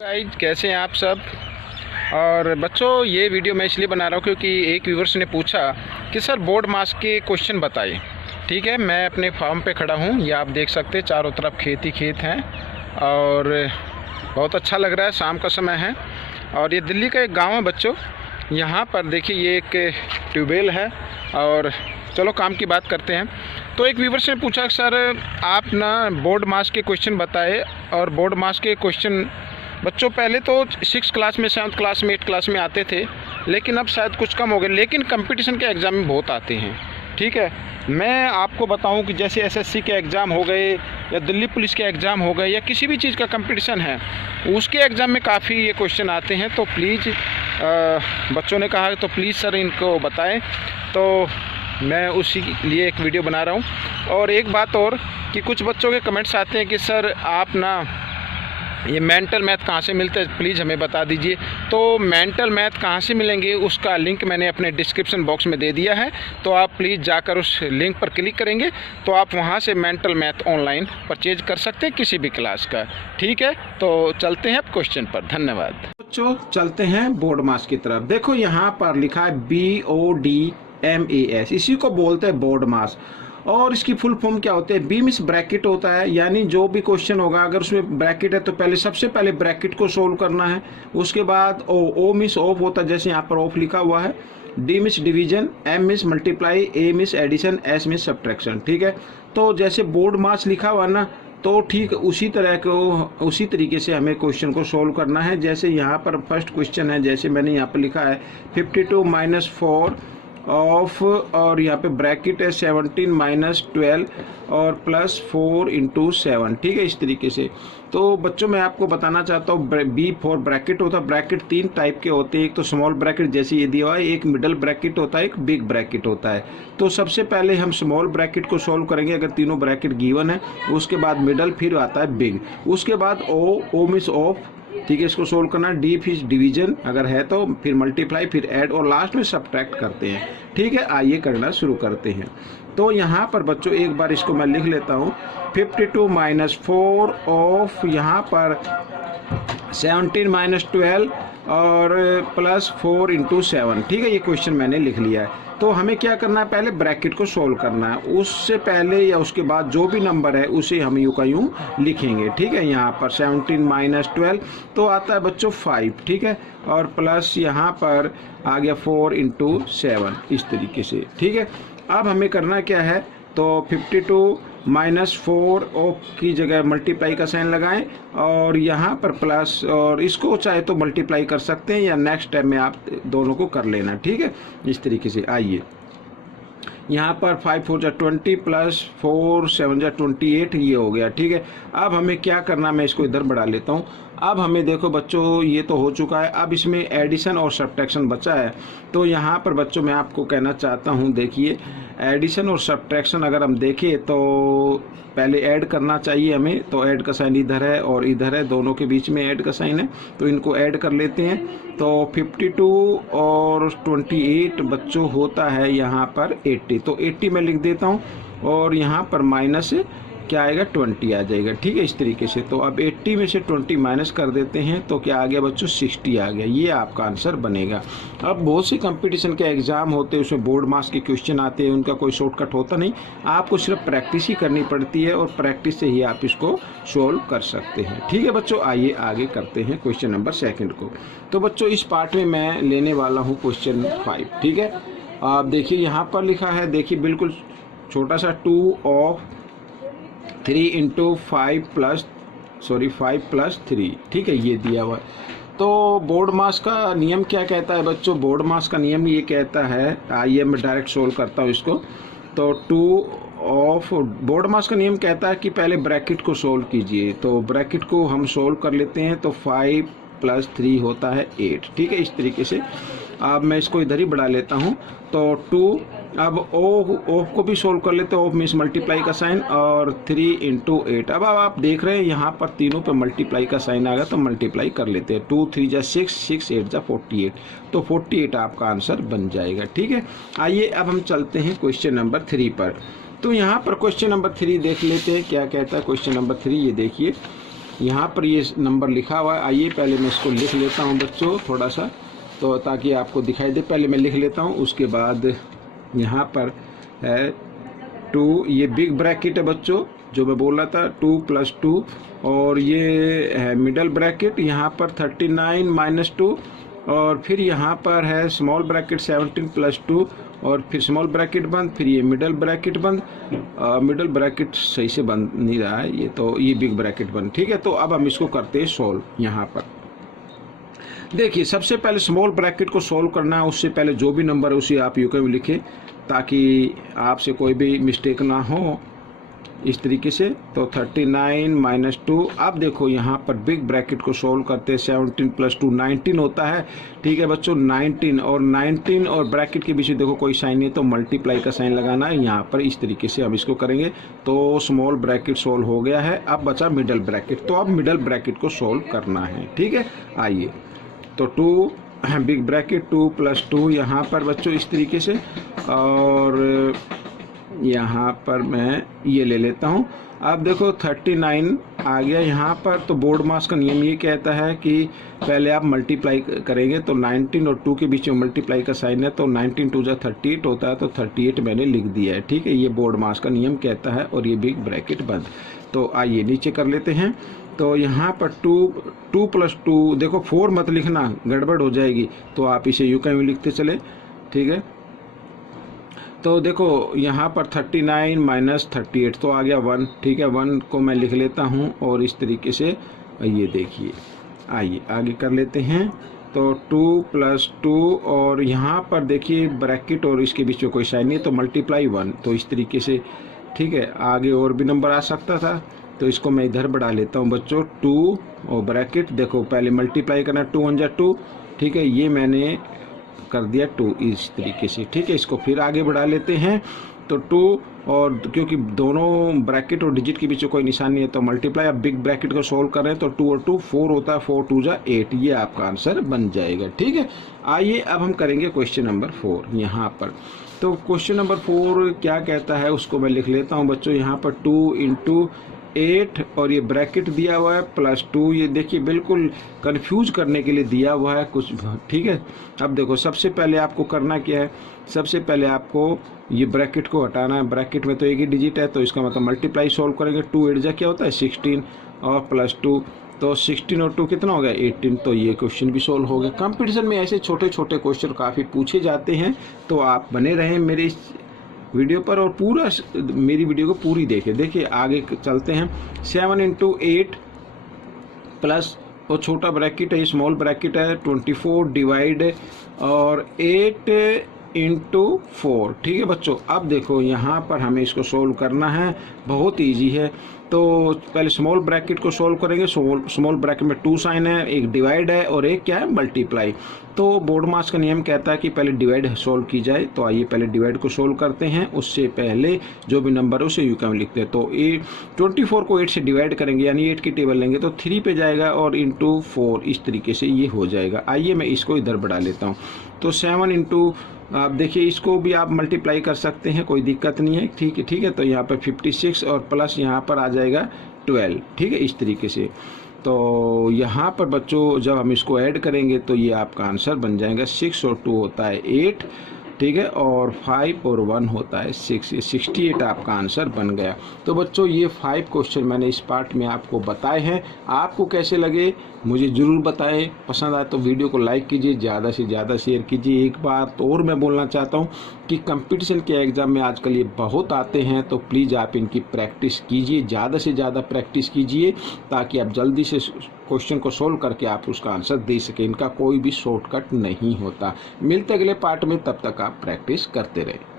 Guys कैसे हैं आप सब। और बच्चों ये वीडियो मैं इसलिए बना रहा हूँ क्योंकि एक व्यूवर्स ने पूछा कि सर बोर्ड मास के क्वेश्चन बताइए। ठीक है, मैं अपने फार्म पे खड़ा हूँ, ये आप देख सकते हैं चारों तरफ खेत ही खेत हैं और बहुत अच्छा लग रहा है। शाम का समय है और ये दिल्ली का एक गांव है बच्चों। यहाँ पर देखिए ये एक ट्यूबवेल है और चलो काम की बात करते हैं। तो एक व्यूवर्स ने पूछा सर आप ना बोर्ड मास के क्वेश्चन बताए। और बोर्ड मास के क्वेश्चन बच्चों पहले तो 6 क्लास में, 7 क्लास में, 8 क्लास में आते थे, लेकिन अब शायद कुछ कम हो गए, लेकिन कंपटीशन के एग्ज़ाम में बहुत आते हैं। ठीक है, मैं आपको बताऊं कि जैसे एसएससी के एग्ज़ाम हो गए या दिल्ली पुलिस के एग्ज़ाम हो गए या किसी भी चीज़ का कंपटीशन है उसके एग्ज़ाम में काफ़ी ये क्वेश्चन आते हैं। तो प्लीज़ बच्चों ने कहा तो प्लीज़ सर इनको बताएं, तो मैं उसी लिए एक वीडियो बना रहा हूँ। और एक बात और कि कुछ बच्चों के कमेंट्स आते हैं कि सर आप ना ये मेंटल मैथ कहाँ से मिलते हैं, प्लीज़ हमें बता दीजिए। तो मेंटल मैथ कहाँ से मिलेंगे उसका लिंक मैंने अपने डिस्क्रिप्शन बॉक्स में दे दिया है, तो आप प्लीज़ जाकर उस लिंक पर क्लिक करेंगे तो आप वहाँ से मेंटल मैथ ऑनलाइन परचेज कर सकते हैं किसी भी क्लास का। ठीक है, तो चलते हैं क्वेश्चन पर। धन्यवाद बच्चों, चलते हैं बोर्ड मास की तरफ। देखो यहाँ पर लिखा है BODMAS, इसी को बोलते हैं बोर्ड मास। और इसकी फुल फॉर्म क्या होते हैं? बी मिस ब्रैकेट होता है, यानी जो भी क्वेश्चन होगा अगर उसमें ब्रैकेट है तो पहले सबसे पहले ब्रैकेट को सोल्व करना है। उसके बाद ओ मिस ऑफ होता है, जैसे यहाँ पर ऑफ लिखा हुआ है। D miss division, M miss multiply, A miss addition, S miss subtraction. ठीक है, तो जैसे बोर्ड मास लिखा हुआ ना, तो ठीक उसी उसी तरीके से हमें क्वेश्चन को सोल्व करना है। जैसे यहाँ पर फर्स्ट क्वेश्चन है, जैसे मैंने यहाँ पर लिखा है 52 - 4 ऑफ, और यहाँ पे ब्रैकेट है 17 - 12 और +4 × 7। ठीक है, इस तरीके से। तो बच्चों मैं आपको बताना चाहता हूँ B फॉर ब्रैकेट होता है। ब्रैकेट 3 टाइप के होते हैं, एक तो स्मॉल ब्रैकेट जैसे ये दिया हुआ है, एक मिडल ब्रैकेट होता है, एक बिग ब्रैकेट होता है। तो सबसे पहले हम स्मॉल ब्रैकेट को सॉल्व करेंगे अगर तीनों ब्रैकेट गिवन है। उसके बाद मिडल, फिर आता है बिग, उसके बाद ओ मिस ऑफ। ठीक है, इसको सोल्व करना है। डी फिर डिवीजन अगर है तो, फिर मल्टीप्लाई, फिर ऐड और लास्ट में सब्ट्रैक्ट करते हैं। ठीक है, आइए करना शुरू करते हैं। तो यहाँ पर बच्चों एक बार इसको मैं लिख लेता हूँ। 52 - 4 ऑफ, यहाँ पर 17 - 12 और +4 × 7। ठीक है, ये क्वेश्चन मैंने लिख लिया है। तो हमें क्या करना है, पहले ब्रैकेट को सोल्व करना है। उससे पहले या उसके बाद जो भी नंबर है उसे हम यूँ का यूँ लिखेंगे। ठीक है, यहाँ पर 17 - 12 तो आता है बच्चों 5। ठीक है, और प्लस यहाँ पर आ गया 4 × 7, इस तरीके से। ठीक है, अब हमें करना क्या है, तो 52 - 4 ऑफ की जगह मल्टीप्लाई का साइन लगाएं और यहाँ पर प्लस, और इसको चाहे तो मल्टीप्लाई कर सकते हैं या नेक्स्ट स्टेप में आप दोनों को कर लेना। ठीक है, इस तरीके से। आइए यहाँ पर 5 × 4 = 20 +4 × 7 = 28, ये हो गया। ठीक है, अब हमें क्या करना, मैं इसको इधर बढ़ा लेता हूँ। अब हमें देखो बच्चों ये तो हो चुका है, अब इसमें एडिशन और सब्ट्रैक्शन बचा है। तो यहाँ पर बच्चों मैं आपको कहना चाहता हूँ, देखिए एडिशन और सब्ट्रैक्शन अगर हम देखें तो पहले ऐड करना चाहिए हमें। तो ऐड का साइन इधर है और इधर है, दोनों के बीच में ऐड का साइन है, तो इनको ऐड कर लेते हैं। तो 52 और 28 बच्चों होता है यहाँ पर 80, तो 80 मैं लिख देता हूँ और यहाँ पर माइनस क्या आएगा, 20 आ जाएगा। ठीक है, इस तरीके से। तो अब 80 में से 20 माइनस कर देते हैं तो क्या आ गया बच्चों, 60 आ गया। ये आपका आंसर बनेगा। अब बहुत सी कंपटीशन के एग्जाम होते हैं, उसमें बोर्ड मार्क्स के क्वेश्चन आते हैं, उनका कोई शॉर्टकट होता नहीं, आपको सिर्फ प्रैक्टिस ही करनी पड़ती है और प्रैक्टिस से ही आप इसको सोल्व कर सकते हैं। ठीक है बच्चों, आइए आगे करते हैं क्वेश्चन नंबर 2 को। तो बच्चों इस पार्ट में मैं लेने वाला हूँ क्वेश्चन 5। ठीक है, आप देखिए यहाँ पर लिखा है, देखिए बिल्कुल छोटा सा 2 ऑफ 3 × 5 + 3। ठीक है, ये दिया हुआ है। तो बोर्ड मास का नियम क्या कहता है बच्चों? बोर्ड मास का नियम ये कहता है, आइए मैं डायरेक्ट सोल्व करता हूँ इसको। तो 2 ऑफ, बोर्ड मास का नियम कहता है कि पहले ब्रैकेट को सोल्व कीजिए। तो ब्रैकेट को हम सोल्व कर लेते हैं, तो 5 + 3 होता है 8। ठीक है, इस तरीके से। अब मैं इसको इधर ही बढ़ा लेता हूँ। तो 2, अब ऑफ को भी सोल्व कर लेते हैं। ऑफ मीन्स मल्टीप्लाई का साइन और 3 × 8। अब आप देख रहे हैं यहाँ पर तीनों पे मल्टीप्लाई का साइन आ गया, तो मल्टीप्लाई कर लेते हैं। 2 × 3 = 6, 6 × 8 = 48, तो 48 आपका आंसर बन जाएगा। ठीक है, आइए अब हम चलते हैं क्वेश्चन नंबर 3 पर। तो यहाँ पर क्वेश्चन नंबर 3 देख लेते हैं क्या कहता है क्वेश्चन नंबर 3। ये देखिए यहाँ पर ये नंबर लिखा हुआ है। आइए पहले मैं इसको लिख लेता हूँ बच्चों थोड़ा सा, तो ताकि आपको दिखाई दे। पहले मैं लिख लेता हूँ, उसके बाद यहाँ पर है 2, ये बिग ब्रैकेट है बच्चों जो मैं बोल रहा था, 2 + 2, और ये है मिडल ब्रैकेट यहाँ पर 39 - 2, और फिर यहाँ पर है स्मॉल ब्रैकेट 17 + 2, और फिर स्मॉल ब्रैकेट बंद, फिर ये मिडल ब्रैकेट बंद। मिडल ब्रैकेट सही से बंद नहीं रहा है ये, तो ये बिग ब्रैकेट बंद। ठीक है, तो अब हम इसको करते हैं सॉल्व। यहाँ पर देखिए सबसे पहले स्मॉल ब्रैकेट को सॉल्व करना है, उससे पहले जो भी नंबर है उसे आप यूके में लिखें ताकि आपसे कोई भी मिस्टेक ना हो इस तरीके से। तो 39 - 2। अब देखो यहाँ पर बिग ब्रैकेट को सॉल्व करते हैं, 17 + 2 19 होता है। ठीक है बच्चों, 19 और ब्रैकेट के बीच में देखो कोई साइन नहीं है, तो मल्टीप्लाई का साइन लगाना है यहाँ पर। इस तरीके से हम इसको करेंगे तो स्मॉल ब्रैकेट सॉल्व हो गया है। अब बचा मिडल ब्रैकेट, तो अब मिडल ब्रैकेट को सॉल्व करना है। ठीक है, आइए तो 2 बिग ब्रैकेट 2 + 2 यहाँ पर बच्चों इस तरीके से, और यहाँ पर मैं ये ले लेता हूँ। अब देखो 39 आ गया यहाँ पर। तो बोर्ड मास का नियम ये कहता है कि पहले आप मल्टीप्लाई करेंगे, तो 19 और 2 के बीच में मल्टीप्लाई का साइन है, तो 19 × 2 = 38 होता है, तो 38 मैंने लिख दिया है। ठीक है, ये बोर्ड मास का नियम कहता है, और ये बिग ब्रैकेट बंद। तो आइए नीचे कर लेते हैं। तो यहाँ पर 2 + 2 देखो 4 मत लिखना, गड़बड़ हो जाएगी, तो आप इसे यूं कहीं लिखते चले। ठीक है, तो देखो यहाँ पर 39 - 38 तो आ गया 1। ठीक है, 1 को मैं लिख लेता हूँ, और इस तरीके से ये देखिए। आइए आगे कर लेते हैं। तो 2 + 2, और यहाँ पर देखिए ब्रैकेट और इसके बीच में कोई साइन नहीं है, तो मल्टीप्लाई 1, तो इस तरीके से। ठीक है, आगे और भी नंबर आ सकता था, तो इसको मैं इधर बढ़ा लेता हूँ बच्चों। 2 और ब्रैकेट देखो पहले मल्टीप्लाई करना, 2 × 1 = 2। ठीक है, ये मैंने कर दिया 2 इस तरीके से। ठीक है, इसको फिर आगे बढ़ा लेते हैं। तो 2, और क्योंकि दोनों ब्रैकेट और डिजिट के बीच में कोई निशान नहीं है, तो मल्टीप्लाई। अब बिग ब्रैकेट को सोल्व कर रहे हैं, तो 2 और 2 4 होता है, 4 × 2 = 8, ये आपका आंसर बन जाएगा। ठीक है, आइए अब हम करेंगे क्वेश्चन नंबर 4 यहाँ पर। तो क्वेश्चन नंबर 4 क्या कहता है उसको मैं लिख लेता हूँ बच्चों। यहाँ पर 2 × 8, और ये ब्रैकेट दिया हुआ है +2। ये देखिए बिल्कुल कंफ्यूज करने के लिए दिया हुआ है कुछ। ठीक है, अब देखो सबसे पहले आपको करना क्या है, सबसे पहले आपको ये ब्रैकेट को हटाना है। ब्रैकेट में तो एक ही डिजिट है, तो इसका मतलब मल्टीप्लाई सॉल्व करेंगे। 2 × 8 = क्या होता है 16, और +2, तो 16 और 2 कितना हो गया 18। तो ये क्वेश्चन भी सॉल्व हो गया। कंपटीशन में ऐसे छोटे छोटे क्वेश्चन काफ़ी पूछे जाते हैं, तो आप बने रहें मेरे इस वीडियो पर, और पूरा मेरी वीडियो को पूरी देखें। देखिए आगे चलते हैं। 7 × 8 प्लस, और छोटा ब्रैकेट है, स्मॉल ब्रैकेट है, 24 डिवाइड, और 8 × 4। ठीक है बच्चों, अब देखो यहाँ पर हमें इसको सोल्व करना है, बहुत इजी है। तो पहले स्मॉल ब्रैकेट को सोल्व करेंगे। स्मॉल ब्रैकेट में 2 साइन है, एक डिवाइड है और एक क्या है मल्टीप्लाई। तो बोर्ड मास का नियम कहता है कि पहले डिवाइड सोल्व की जाए। तो आइए पहले डिवाइड को सोल्व करते हैं, उससे पहले जो भी नंबर है उसे यूके में लिखते हैं। तो 24 को 8 से डिवाइड करेंगे, यानी 8 की टेबल लेंगे तो 3 पे जाएगा, और × 4 इस तरीके से ये हो जाएगा। आइए मैं इसको इधर बढ़ा लेता हूँ। तो 7 × आप देखिए इसको भी आप मल्टीप्लाई कर सकते हैं, कोई दिक्कत नहीं है। ठीक है, तो यहाँ पर 56 और प्लस यहाँ पर आ जाएगा 12। ठीक है, इस तरीके से। तो यहाँ पर बच्चों जब हम इसको ऐड करेंगे तो ये आपका आंसर बन जाएगा 6 और 2 होता है 8। ठीक है, और 5 और 1 होता है 6। ये 68 आपका आंसर बन गया। तो बच्चों ये 5 क्वेश्चन मैंने इस पार्ट में आपको बताए हैं। आपको कैसे लगे मुझे ज़रूर बताएं। पसंद आए तो वीडियो को लाइक कीजिए, ज़्यादा से ज़्यादा शेयर कीजिए। एक बात तो और मैं बोलना चाहता हूँ कि कंपटीशन के एग्ज़ाम में आजकल ये बहुत आते हैं, तो प्लीज़ आप इनकी प्रैक्टिस कीजिए, ज़्यादा से ज़्यादा प्रैक्टिस कीजिए, ताकि आप जल्दी से क्वेश्चन को सोल्व करके आप उसका आंसर दे सकें। इनका कोई भी शॉर्टकट नहीं होता। मिलते अगले पार्ट में, तब तक आप प्रैक्टिस करते रहें।